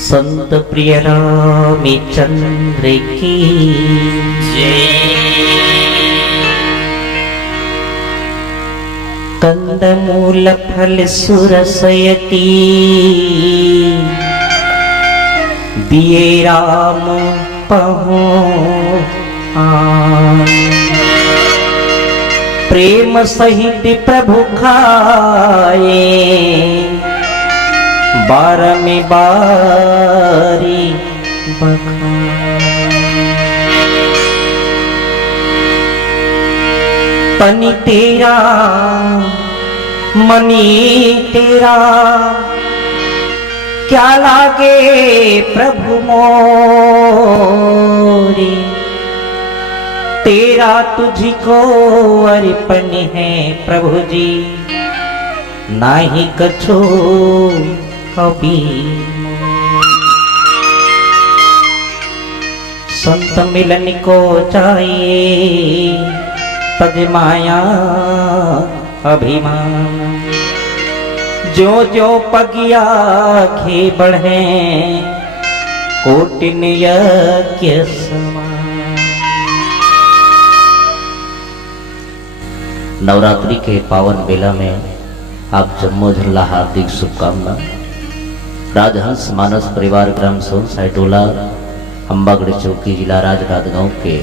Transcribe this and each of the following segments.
संत प्रिय रामचंद्र की कंदमूल फल सुरसयती दिए राम पहुँच प्रेम सहित प्रभु खाए बारह में बारी तनि तेरा मनी तेरा क्या लागे प्रभु मोरी तेरा तुझको अर्पण है प्रभु जी नाही कछो अभी संत मिलन को चाहिए तज माया अभिमान जो जो पगिया घे बढ़े कोटिन यज्ञ समान। नवरात्रि के पावन बेला में आप जम्मो झल्ला हार्दिक शुभकामना। राजहंस मानस परिवार ग्राम सोनसाइटोला अंबागढ़ चौकी जिला राजनांदगांव के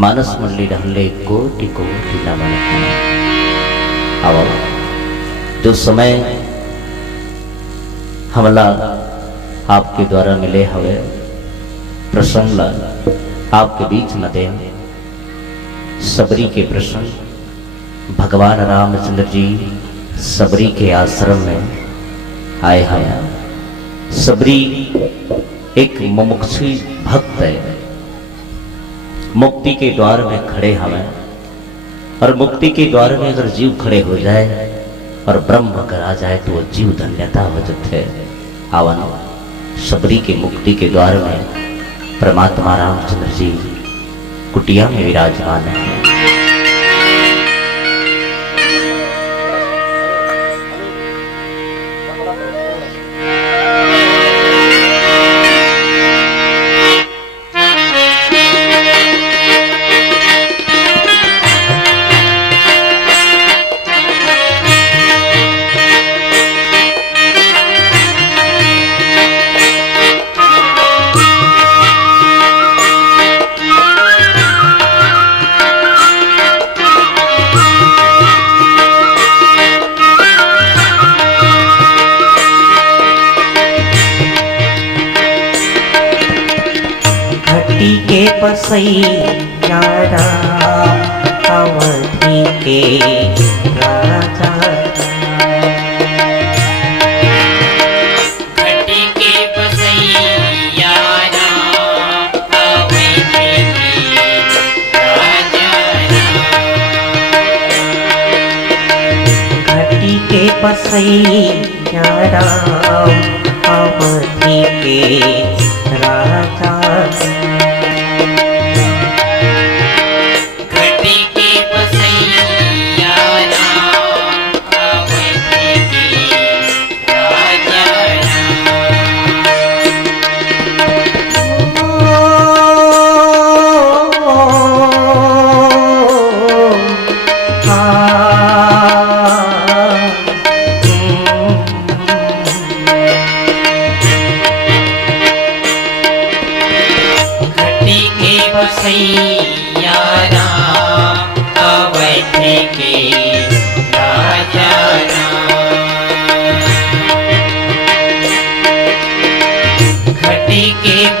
मानस मंडली ढहले कोटि कोटि नमन। अब जो समय हमला आपके द्वारा मिले हवे प्रसंग आपके बीच न दे सबरी के प्रसंग भगवान रामचंद्र जी सबरी के आश्रम में आए हैं। सबरी एक मुमुक्षु भक्त है, मुक्ति के द्वार में खड़े हमें और मुक्ति के द्वार में अगर जीव खड़े हो जाए और ब्रह्म करा जाए तो वो जीव धन्यता हो जाते। आवन सबरी के मुक्ति के द्वार में परमात्मा रामचंद्र जी कुटिया में विराजमान है। के पसैया अवधि के राजा घटी के पसैया अवधि के राजा घटी के पसैया अवधि के राजा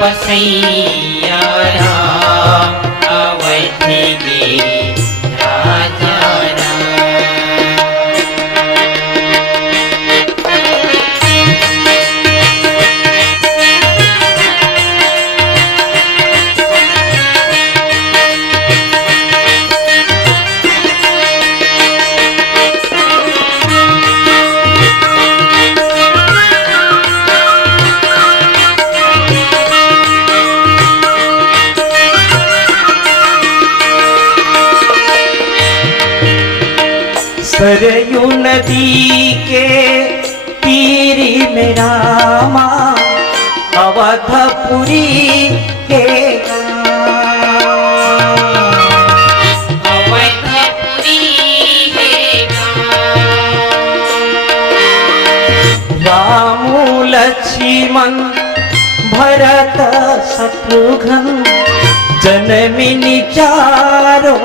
बसैया राम अवधि के राजा सरयू नदी के तीर में रामा अवधपुरी के अवधपुरी के राम लक्ष्मण भरत शत्रुघ्न जनमिनी चारो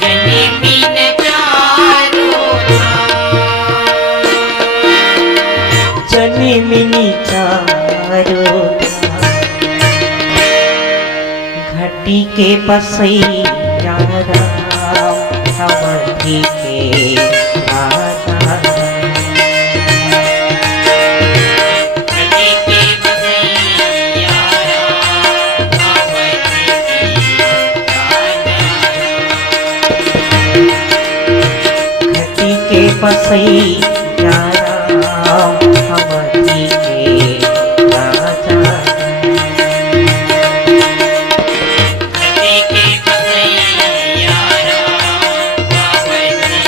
जनमिन चारो जनमिनी चारो घटी के बसैया राम अवधि के राजा घटी के बसैया अवधि के घटी के बसैया राम अवधि के राजा घटी के बसैया अवधि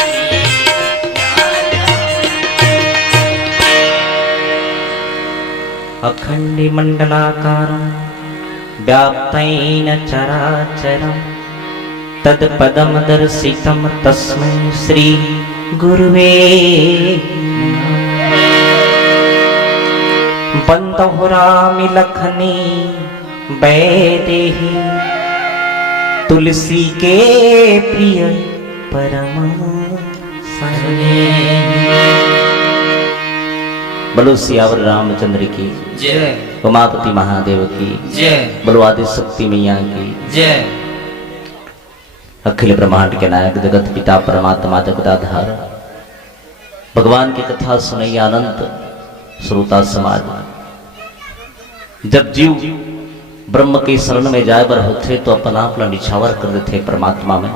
अखंड मंडलाकारं व्याप्तेन चराचरं तत्पदं दर्शितं तस्मै श्री गुरुवे बंदहु राम लखनी वैदेही तुलसी के प्रिय परम सने। बोलो सियावर रामचंद्र की, जय उमापति महादेव की, जय बोलो आदि शक्ति मैया की। जय अखिल ब्रह्मांड के नायक जगत पिता परमात्मा जगदाधार भगवान की कथा सुनई अनंत श्रोता समाज। जब जीव ब्रह्म के शरण में जाए बर होते तो अपना अपना निछावर कर देते परमात्मा में।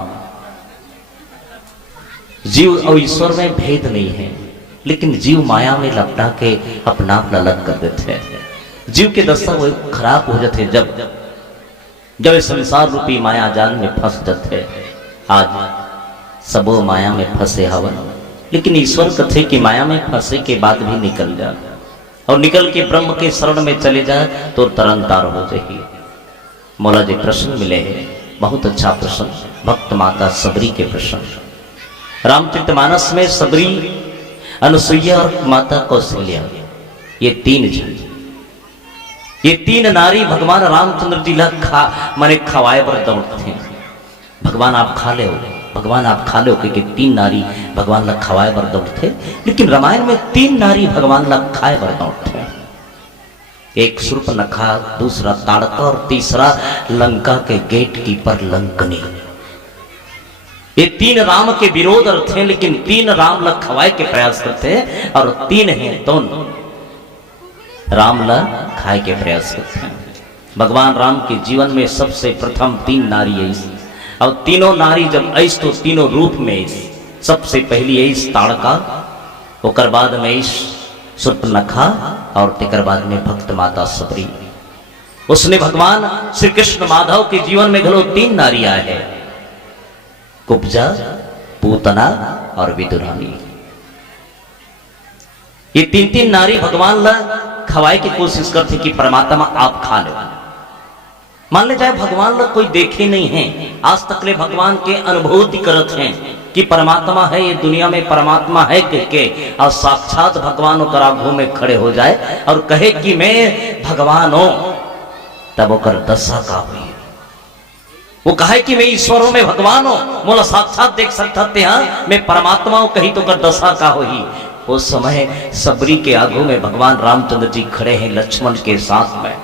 जीव और ईश्वर में भेद नहीं है, लेकिन जीव माया में लपटा के अपना अपना अलग कर देते हैं। जीव के दशा वो खराब हो जाते जब इस संसार रूपी माया जाल में फंस जाते। आज सबो माया में फंसे हवन, लेकिन ईश्वर कथे कि माया में फंसे के बाद भी निकल जा और निकल के ब्रह्म के शरण में चले जाए तो तरंतार हो जाएगी। मौला जी प्रश्न मिले हैं, बहुत अच्छा प्रश्न, भक्त माता सबरी के प्रश्न। रामचरितमानस में सबरी, अनुसुईया और माता कौशल्या, ये तीन जन, ये तीन नारी भगवान रामचंद्र जी ला माने खवाए पर दौड़ते हैं। भगवान आप खा ले, भगवान आप खा लो, क्योंकि तीन नारी भगवान ला खवाए पर दौड़ते। लेकिन रामायण में तीन नारी भगवान ला खाए पर दौड़ते हैं। एक शूर्पनखा, दूसरा ताड़का और तीसरा लंका के गेट कीपर लंकनी। ये तीन राम के विरोध अर्थ हैं, लेकिन तीन राम ला खवाए के प्रयास करते हैं और तीन हैं दोनों राम ला खाए के प्रयास करते हैं। भगवान राम के जीवन में सबसे प्रथम तीन नारी ऐसी, और तीनों नारी जब ऐस तो तीनों रूप में ऐस। सबसे पहली ऐस ताड़का, ओकर बाद में ऐस शूर्पनखा और तेकर बाद में भक्त माता सबरी। उसने भगवान श्री कृष्ण माधव के जीवन में घलो तीन नारी आए हैं, कुब्जा, पूतना और विदुरानी। ये तीन तीन नारी भगवान ला खवाए की कोशिश करती कि परमात्मा आप खा लो। मान ले जाए भगवान ला कोई देखे नहीं है, आज तक ले भगवान के अनुभूति करत हैं कि परमात्मा है, ये दुनिया में परमात्मा है के और साक्षात भगवान ओकर आगू में खड़े हो जाए और कहे कि मैं भगवान हूं, तब ओकर दशा का हुई। वो कहे कि मैं ईश्वरों में भगवान हूं, मोला साक्षात देख सकता थे, हाँ मैं परमात्मा हूं, कही तो कर दशा का हुई। उस समय सबरी के आगू में भगवान रामचंद्र जी खड़े हैं लक्ष्मण के साथ में।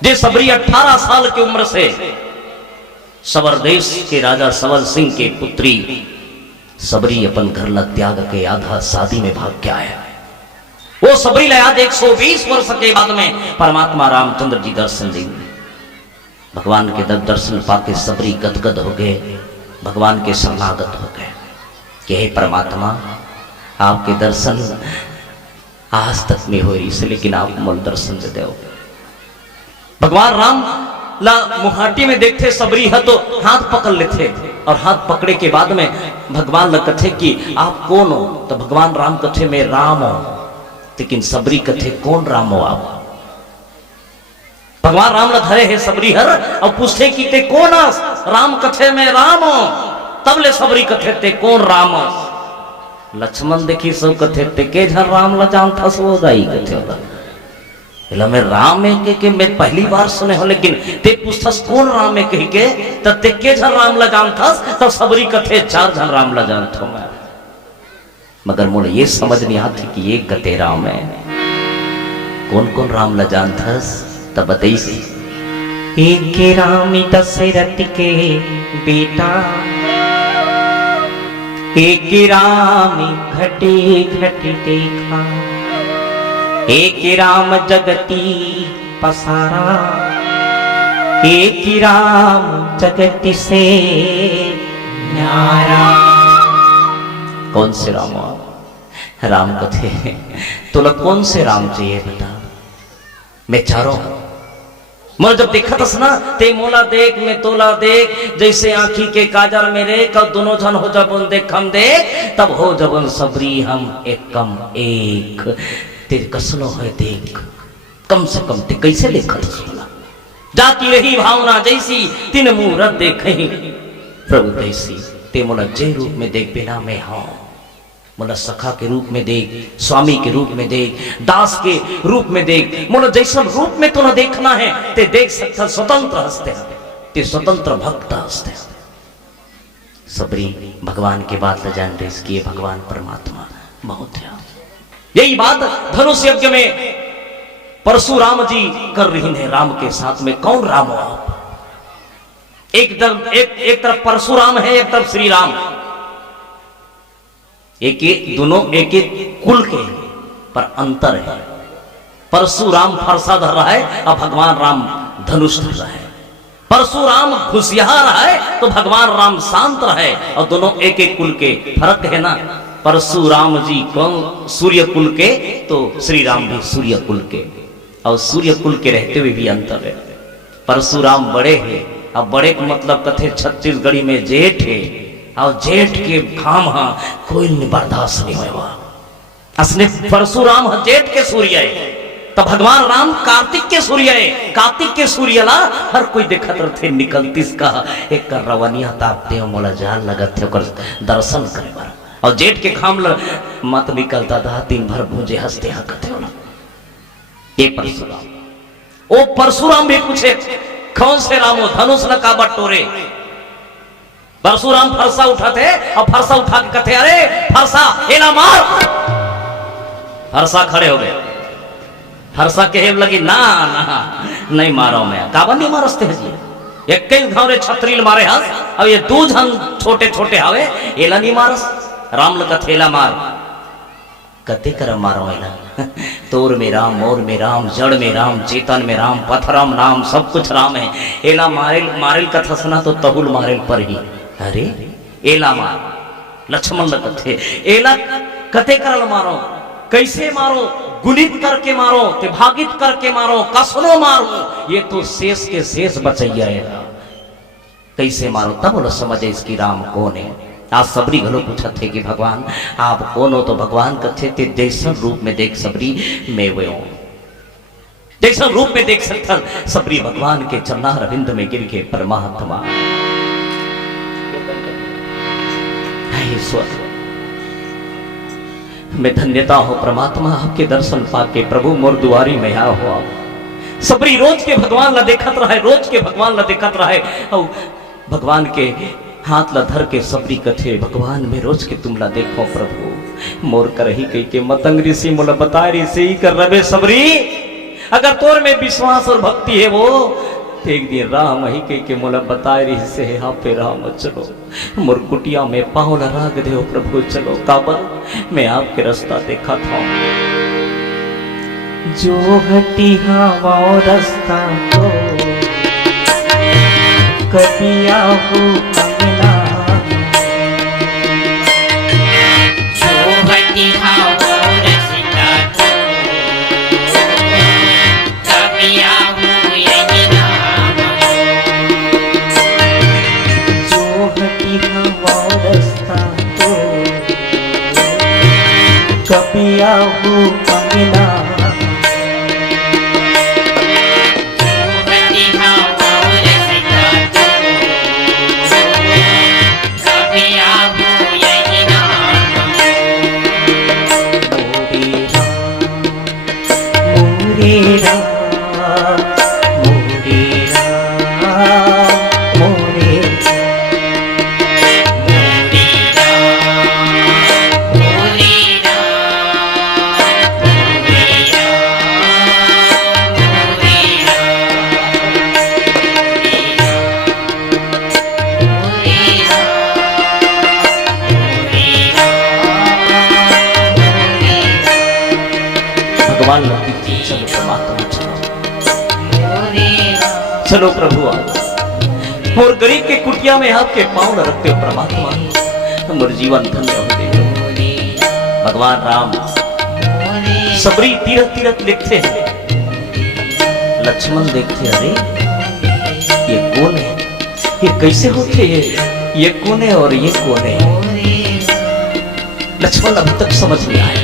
जे सबरी 18 साल की उम्र से सबर देश के राजा सबर सिंह के पुत्री सबरी अपन घर ला त्याग के आधा शादी में भाग के आया। वो सबरी ला आज 120 वर्ष के बाद में परमात्मा रामचंद्र जी दर्शन देंगे। भगवान के दर्शन पाके सबरी गदगद हो गए, भगवान के शरणागत हो गए कि हे परमात्मा आपके दर्शन आज तक नहीं हो रही से, लेकिन आप मन दर्शन दे दो। भगवान राम ला मुहाटी में देखते सबरी है तो हाथ पकड़ लेते, और हाथ पकड़े के बाद में भगवान ल कथे कि आप कौन हो? तो भगवान राम कथे मैं राम हो। लेकिन सबरी कथे कौन राम हो आप? भगवान राम ल धरे है सबरी हर और पूछे कि ते कौन हस? राम कथे मैं राम हो। तब ले सबरी कथे ते कौन राम हस? लक्ष्मण देखी सब कथे ते के झर राम ल जान था सो दाई कथे होला मैं राम है के मैं पहली बार सुने हो, लेकिन ते पूछथस कौन राम है कह के त ते के झर राम ल जान थस? तब सबरी कथे 4 झर राम ल जान थो मैं। मगर मोले ये समझ नहीं आती कि ये कते राम है, कौन कौन राम ल जान थस? तब बताइए। एक राम दशरथ के बेटा, एक राम घटे घट देखा, एक राम जगती पसारा, एक राम जगत से न्यारा। कौन से राम हो? राम कथे तो कौन से राम चाहिए बता? मैं चारों मोर जब देखा तस ना ते मोला देख मैं तोला देख, जैसे आंखी के काजर मेरे कब दोनों जन हो जबन देख हम देख, तब हो जबन सबरी हम एक कम एक। तेरे कसलो है देख कम से कम ते कैसे देखा तस? जाती रही भावना जैसी तीन मुहूर्त देखे प्रभु तैसी। ते मोला जय रूप में देख बिना मैं हाँ, मोला सखा के रूप में देख, स्वामी के रूप में देख, दास के रूप में देख। मोला जैसा रूप में तो न देखना है ते देख सकता स्वतंत्र हंसते ते स्वतंत्र भक्त हंसते। सबरी भगवान के बात ल जान रहे इसकी भगवान परमात्मा बहुत है। यही बात धनुष यज्ञ में परशुराम जी कर रही है राम के साथ में। कौन राम हो आप? एक तरफ परशुराम है, एक तरफ श्री राम। दोनों एक कुल के पर अंतर है। परशुराम फरसा धर रहा है और भगवान राम धनुष धर रहा है। परशुराम घुसिया रहा है तो भगवान राम शांत रहे, और दोनों एक कुल के। फर्क है ना, परशुराम जी कौन सूर्य कुल के तो श्री राम भी सूर्य कुल के, और सूर्य कुल के रहते हुए भी अंतर है। परशुराम बड़े हैं, अब बड़े का मतलब कथे छत्तीसगढ़ी में जेठ है, और जेठ के घाम कोई बर्दाश्त नहीं हुआ। असने परशुराम जेठ के सूर्य है, तो भगवान राम कार्तिक के सूर्य है। कार्तिक के सूर्य ला हर कोई देखत रहे निकलतीस का एक रवनिया तापते हो मोला जाल लगत थे दर्शन करे बार, और जेठ के घाम मत निकलता था दिन भर भूंजे हंसते हकते हो। ये परशुराम। ओ परशुराम भी पूछे कौन से राम हो? धनुष न का बटोरे। परशुराम फरसा उठाते और फरसा उठा के कहते अरे फरसा एला मार। फरसा खड़े हो गए। फरसा के हेब लगी ना ना नहीं मारो मैं काबा नहीं मारसते हैं जी। एक कई घावरे छतरील मारे हस, अब ये दू जन छोटे छोटे हवे एला नहीं मारस। राम ल कथेला मार कते कर मारो एला तोर में राम, मोर में राम, जड़ में राम, चेतन में राम, पथराम नाम सब कुछ राम है। एला मारेल मारेल कथा सुना तो तहुल मारेल पर ही। अरे एला मार लक्ष्मण ल कथे एला कते करल मारो, कैसे मारो? गुणित करके मारो, ते भागित करके मारो, कसनो मारो, ये तो शेष के शेष बचैया है। कैसे मारो? तब बोलो समझे इसकी राम कौन है। आज सबरी घलो पूछा थे कि भगवान आप कौन हो? तो भगवान कथे थे जैसा रूप में देख सबरी मैं वो हूं, जैसा रूप में देख सकता सबरी भगवान के चरणार अरविंद में गिर के परमात्मा ईश्वर। मैं धन्यता हो परमात्मा आपके दर्शन पाके प्रभु मोर दुआरी में आ हो। सबरी रोज के भगवान ला देखत रहे, रोज के भगवान ला देखत रहे, और भगवान के हाथ ला धर के सबरी कथे भगवान में रोज के तुम ला देखो प्रभु मोर कर ही कही के मतंग ऋषि मोला बता ऋषि ही कर रहे सबरी। अगर तोर में विश्वास और भक्ति है वो एक दिन राम ही कही के मोला बताए रही से हाँ पे राम चलो मोर कुटिया में पाँव ला राग दे प्रभु चलो। काबर मैं आपके रास्ता देखा था जो हटी हवा रास्ता को कटिया हो अंगना, जो हटी हवा रास्ता को कटिया हो अंगना, जो हटी कभी आहू अंगना झूमती हवा रसिका तू कभी आहू अंगना मोरेरा मोरेरा मोरेरा भगवान लगती थी चलो परमात्मा चलो चलो प्रभु आज और गरीब के कुटिया में आपके पांव न रखते हो परमात्मा हमारे जीवन धन्य हो दे भगवान राम सबरी तीरथ तीरथ लिखते हैं लक्ष्मण देखते अरे ये कौन है ये कैसे होते ये कौन है और ये कौन है लक्ष्मण अभी तक समझ नहीं आया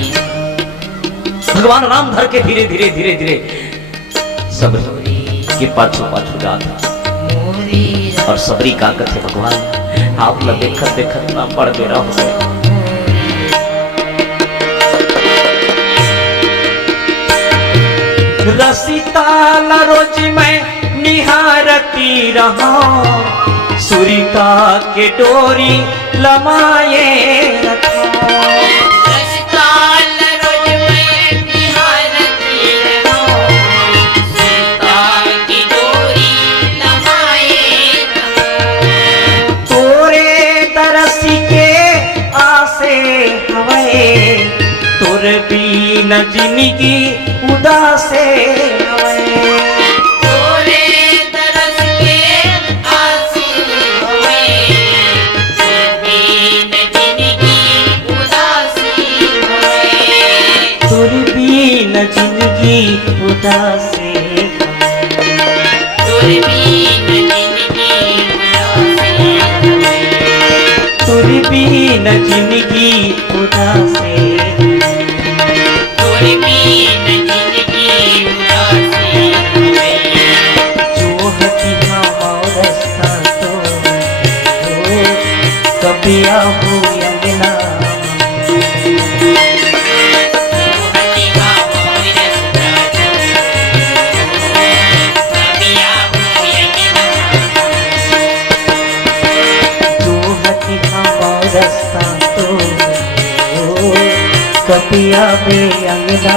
भगवान राम धर के धीरे धीरे धीरे धीरे सबरी के पाछू पाछू जाता और सबरी का कथे भगवान आप ल देखत देखत ना पड़ बेरा हो गए रसिता रोज मैं निहारती रहा सुरीता के डोरी लमाए रखा न जिंदगी उदासे तोरे तरस के आंसू हुए बिन जिंदगी उदासी हुए तोरे बिन जिंदगी उदासे तोरे बिन जिंदगी उदासी हुए तोरे बिन जिंदगी उदासे कभी आहू अंगना कभी आवे अंगना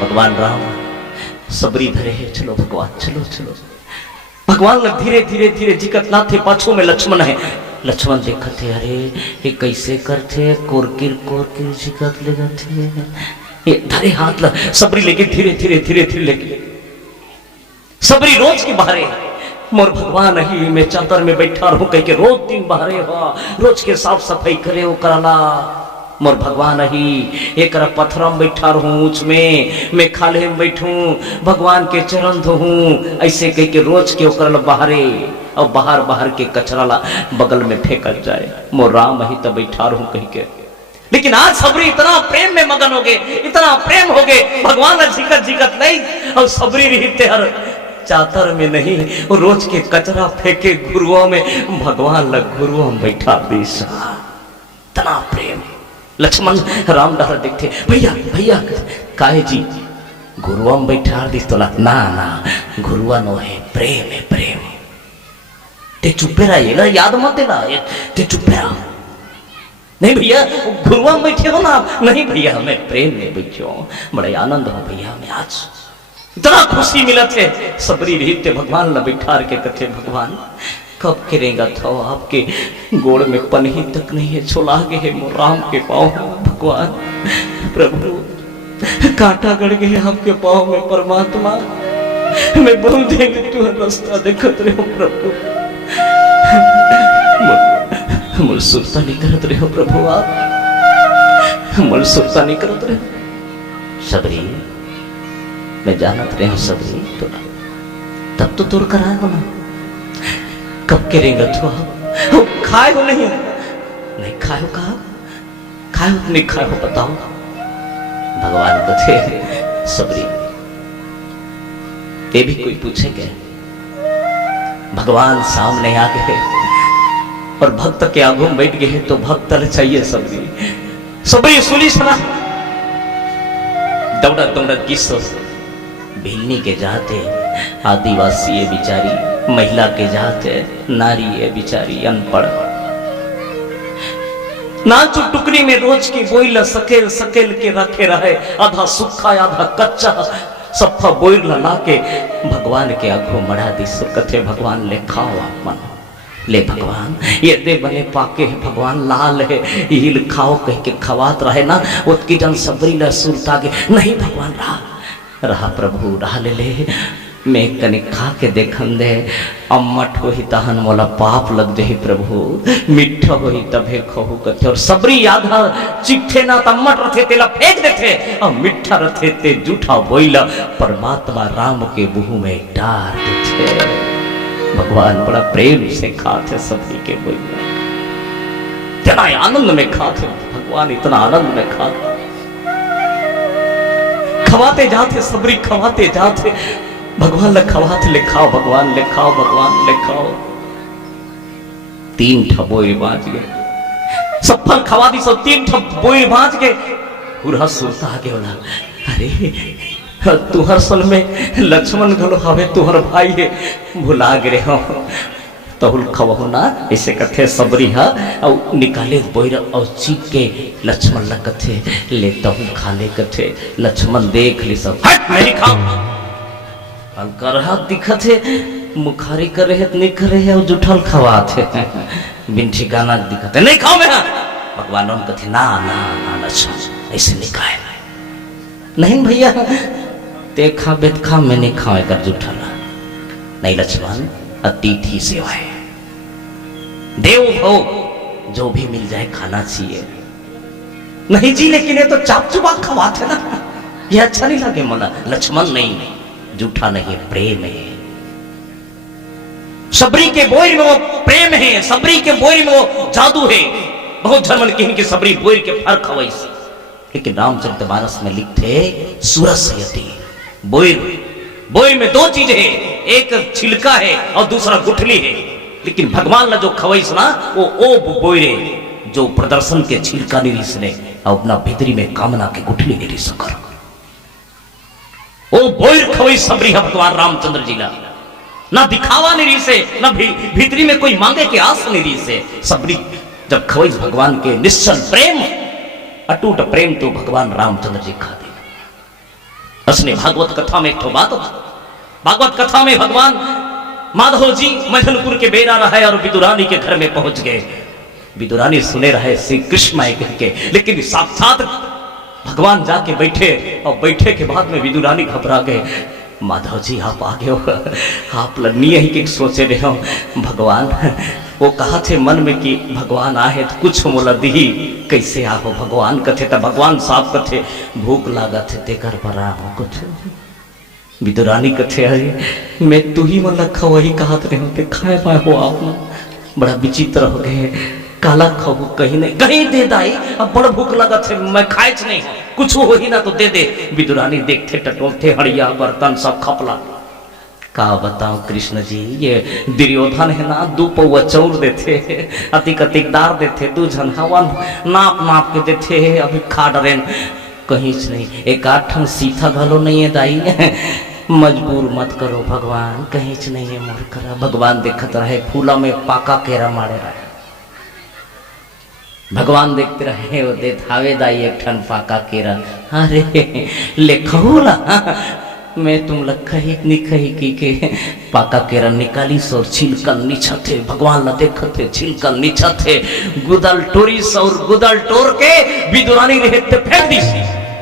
भगवान राम सबरी धरे है चलो भगवान चलो चलो भगवान लोग धीरे धीरे धीरे जिकत ना थे पाछों में लक्ष्मण है लक्ष्मण देखते अरे ये कैसे करते कोरकिर कोरकिर जिकत ले थे ये धरे हाथ सबरी लेके धीरे धीरे धीरे धीरे लेके सबरी रोज की बाहरे मोर भगवान ही मैं चादर में बैठा रहूं कह के रोज दिन बाहरे हो रोज के साफ सफाई करे वो कराला मोर भगवान ही एक पत्थर में बैठा रहूं ऊंच में मैं खाले में बैठूं भगवान के चरण धोऊं ऐसे कह के रोज के ओकर बाहरे और बाहर बाहर के कचरा ला बगल में फेंकल जाए मोर राम ही तब बैठा रहूं कह के लेकिन आज सबरी इतना प्रेम में मगन हो गए इतना प्रेम हो गए भगवान झिकत झिकत नहीं और सबरी रहते हर चादर में नहीं और रोज के कचरा फेंके गुरुओं में भगवान लग गुरुओं में बैठा देश इतना प्रेम लक्ष्मण राम डर देखते भैया भैया काहे जी गुरुआ में बैठा दी तो ना ना गुरुआ नो है प्रेम ते चुप्पे रहा ये याद मत देना ते चुप्पे रहा नहीं भैया गुरुआ में बैठे हो ना नहीं भैया मैं प्रेम में बैठे हो बड़े आनंद हो भैया मैं आज इतना खुशी मिला थे सबरी रहते भगवान न बिठार के कथे भगवान कब करेगा था आपके गोड़ में पनही तक नहीं है छोला गए मोर राम के पाँव भगवान प्रभु कांटा गड़ गए आपके पाँव में परमात्मा मैं बोल देंगे तू रास्ता देखत रहे हो प्रभु मुल सुरता नहीं करत रहे हो प्रभु आप मुल सुरता नहीं करत रहे सबरी मैं जानत रहे हूँ सबरी तोरा, तब तो तुर करा हो ना, कब के रेंगत हो खाए हो नहीं खाए हो, कहा खाए हो नहीं खाए हो बताओ। भगवान कथे सबरी ये भी कोई पूछे क्या, भगवान सामने आ गए और भक्त के आगू में बैठ गए तो भक्त चाहिए सबरी। सबरी सुनी सुना दौड़त दौड़त किसो भिलनी के जाते, आदिवासी है बिचारी, महिला के जाते, नारी है बिचारी अनपढ़, नाचू टुकड़ी में रोज की बोइला सकेल सकेल के रखे रहे, आधा सूखा आधा कच्चा सफा बोइला ला के भगवान के आगू मड़ा दी। कथे भगवान ले खाओ आप मन, ले भगवान ये दे बने पाके है भगवान लाल है, हिल खाओ कह के खवात रहे ना, उसकी जन सबरी ला सुरता के नहीं भगवान रहा प्रभु रहा ले मैं कनिक खा के देखन दे, अम्मठ हो ही तहन मोला पाप लग दे प्रभु, मिठा हो ही तभे खहु कथे। और सबरी आधा चिट्ठे ना तम्मठ रथे तेला फेंक देते, और मिठा रथे ते जूठा बोइला परमात्मा राम के मुंह में डार देते। भगवान बड़ा प्रेम से खाते सबरी के बोइला, इतना आनंद में खाते भगवान, इतना आनंद में खाते, खवाते जाते सबरी खवाते जाते, भगवान ले खवाते ले खाओ भगवान ले खाओ भगवान ले खाओ। 3 ठबोई बाज गए, सफल खवा दी सब 3 ठबोई बाज गए। पूरा सोता आगे बोला अरे तुहर सल में लक्ष्मण घलो हवे तुहर भाई है, भुला गए हो तहुल खवहो ना, ऐसे कथे सबरी हा और निकाले बोइर और चीख के लक्ष्मण ला कथे ले तहु खा ले, कथे लक्ष्मण देख ली सब हट नहीं खाओ, कर हाथ दिखत है मुखारी कर रहे नहीं कर रहे और जुठल खवाते बिन ठिकाना दिखत है नहीं खाओ मैं, भगवान उन कथे ना ना ना लक्ष्मण ऐसे नहीं खाए, नहीं भैया ते खा बेत खा मैं नहीं खाए कर जुठल, नहीं लक्ष्मण अतिथि सेवा है, देव भो जो भी मिल जाए खाना चाहिए, नहीं जी लेकिन ये तो चाप चुपा खवाते ना, ये अच्छा नहीं लगे मोला। लक्ष्मण नहीं जूठा नहीं प्रेम है, सबरी के बोर में वो प्रेम है, सबरी के बोर में वो जादू है। बहुत जर्मन की सबरी बोर के फर्क हवाई, लेकिन रामचरितमानस में लिखते सुरसयति बोर में 2 चीजें है, एक छिलका है और दूसरा गुठली है, लेकिन भगवान ने जो खवाई सुना वो ओ बोरे जो प्रदर्शन के छिलका नहीं रिसने और अपना भीतरी में कामना के गुठली नहीं रिस कर, ओ बोर खवाई सबरी है भगवान रामचंद्र जी ला, ना दिखावा नहीं रिसे ना भीतरी में कोई मांगे के आस नहीं रिसे। सबरी जब खवाई भगवान के निश्चल प्रेम अटूट प्रेम तो भगवान रामचंद्र जी खा दे। असने भागवत कथा में एक तो बात, भागवत कथा में भगवान माधव जी मैथुनपुर के बेरा रहे और विदुरानी के घर में पहुंच गए। विदुरानी सुने रहे श्री कृष्ण आए कह के, लेकिन साक्षात भगवान जाके बैठे और बैठे के बाद में विदुरानी घबरा गए। माधव जी आप आ गए हो, आप लड़नी ही के सोचे रहे हो भगवान, वो कहा थे मन में कि भगवान आए तो कुछ मोला दी, कैसे आओ भगवान कथे तो भगवान साफ कथे भूख लागा थे ते घर पर आओ कथे। विदुरानी कथे अरे मैं तू ही मन रखा वही कहत रहे होते खाए पाए हो आप ना, बड़ा विचित्र हो गए, काला खाओ कहीं नहीं कहीं दे दाई, अब बड़ा भूख लगा थे मैं खाए नहीं, कुछ हो ही ना तो दे दे। विदुरानी देखते टटोलते हड़िया बर्तन सब खपला, का बताओ कृष्ण जी ये दुर्योधन है ना 2 पौवा चौर देते अतिक अतिकदार देते 2 झन हवन नाप नाप के देते, अभी खा डरे कहीं नहीं, 1-8 सीथा घलो नहीं है दाई, मजबूर मत करो भगवान कहीं नहीं है मोर करा। भगवान देखत रहे फूला में पाका केरा मारे रहे, भगवान देखते रहे वो दे थावे दाई 1 ठन पाका केरा, अरे ले खहुला मैं तुम लखा ही निखही की के पाका केरा निकाली सौर छिलकल नीचा थे, भगवान ला देखते छिलकल नीचा थे, गुदल टोरी सौर गुदल टोर के विदुरानी रहते फेंक दी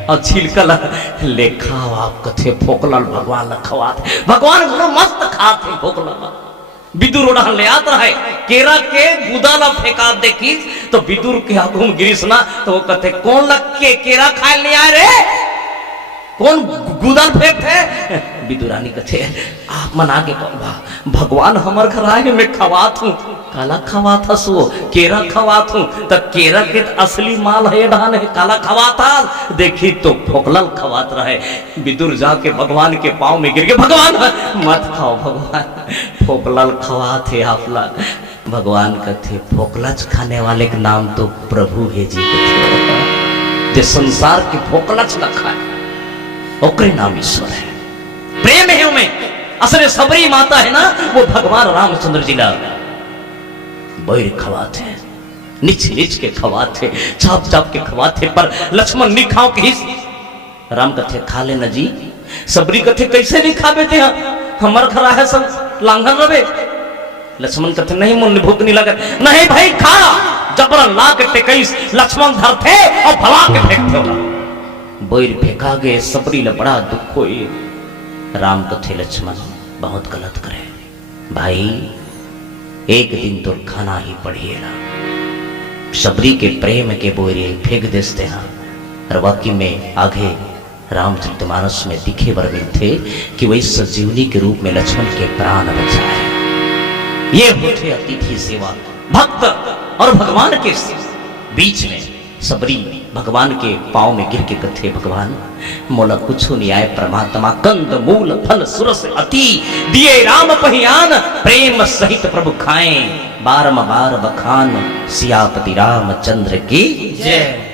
और छिलकल ले खाओ आप कथे फोकलल भगवान ला खवाते, भगवान बड़ा मस्त खाते फोकलल। विदुर उड़ा ले आता है केरा के गुदाला फेंका देखी तो विदुर के आगू में गिरीश ना तो वो कहते कौन लग के केरा खाए ले आए रे, कौन गुदल फेंक थे विदुरानी कथे आप मना के भगवान हमर घर आए मैं खवात हूँ काला खवात हसो केरा खवात हूँ तो केरा के असली माल है ढान है काला खवाता देखी तो फोकलल खवात रहे विदुर जाके भगवान के पाँव में गिर के भगवान मत खाओ भगवान फोकलल खवात है आपला भगवान कथे फोकलच खाने वाले का नाम तो प्रभु है जी कथे जे संसार के फोकलच न खाए ओकरे नाम ईश्वर है प्रेम है उनमें असले सबरी माता है ना वो भगवान रामचंद्र जी ला बैर खवाते निच निच के खवाते चाप चाप के खवाते पर लक्ष्मण नहीं खाओ के हिस राम कथे खा लेना जी सबरी कथे कैसे नहीं खा बेते हमार खरा है सब लांघन रवे लक्ष्मण कथे नहीं मुन भूख नहीं लगा नहीं भाई खा जबरा ला के टेकईस लक्ष्मण धरते और भला के फेंकते होला बैर फेंका गए सबरी ले बड़ा दुख होई राम कथे लक्ष्मण बहुत गलत करे भाई एक दिन तो खाना ही पड़ेगा सबरी के प्रेम के बोरे फेंक देते हैं और वाकई में आगे रामचरितमानस में दिखे वर्णन थे कि वही सजीवनी के रूप में लक्ष्मण के प्राण बचाए ये होते अतिथि सेवा भक्त और भगवान के बीच में सबरी भगवान के पाँव में गिर के कथे भगवान मोला कुछ नहीं आए परमात्मा कंद मूल फल सुरस अति दिए राम पहियान प्रेम सहित प्रभु खाएं बारम बार बखान सियापति रामचंद्र की जय।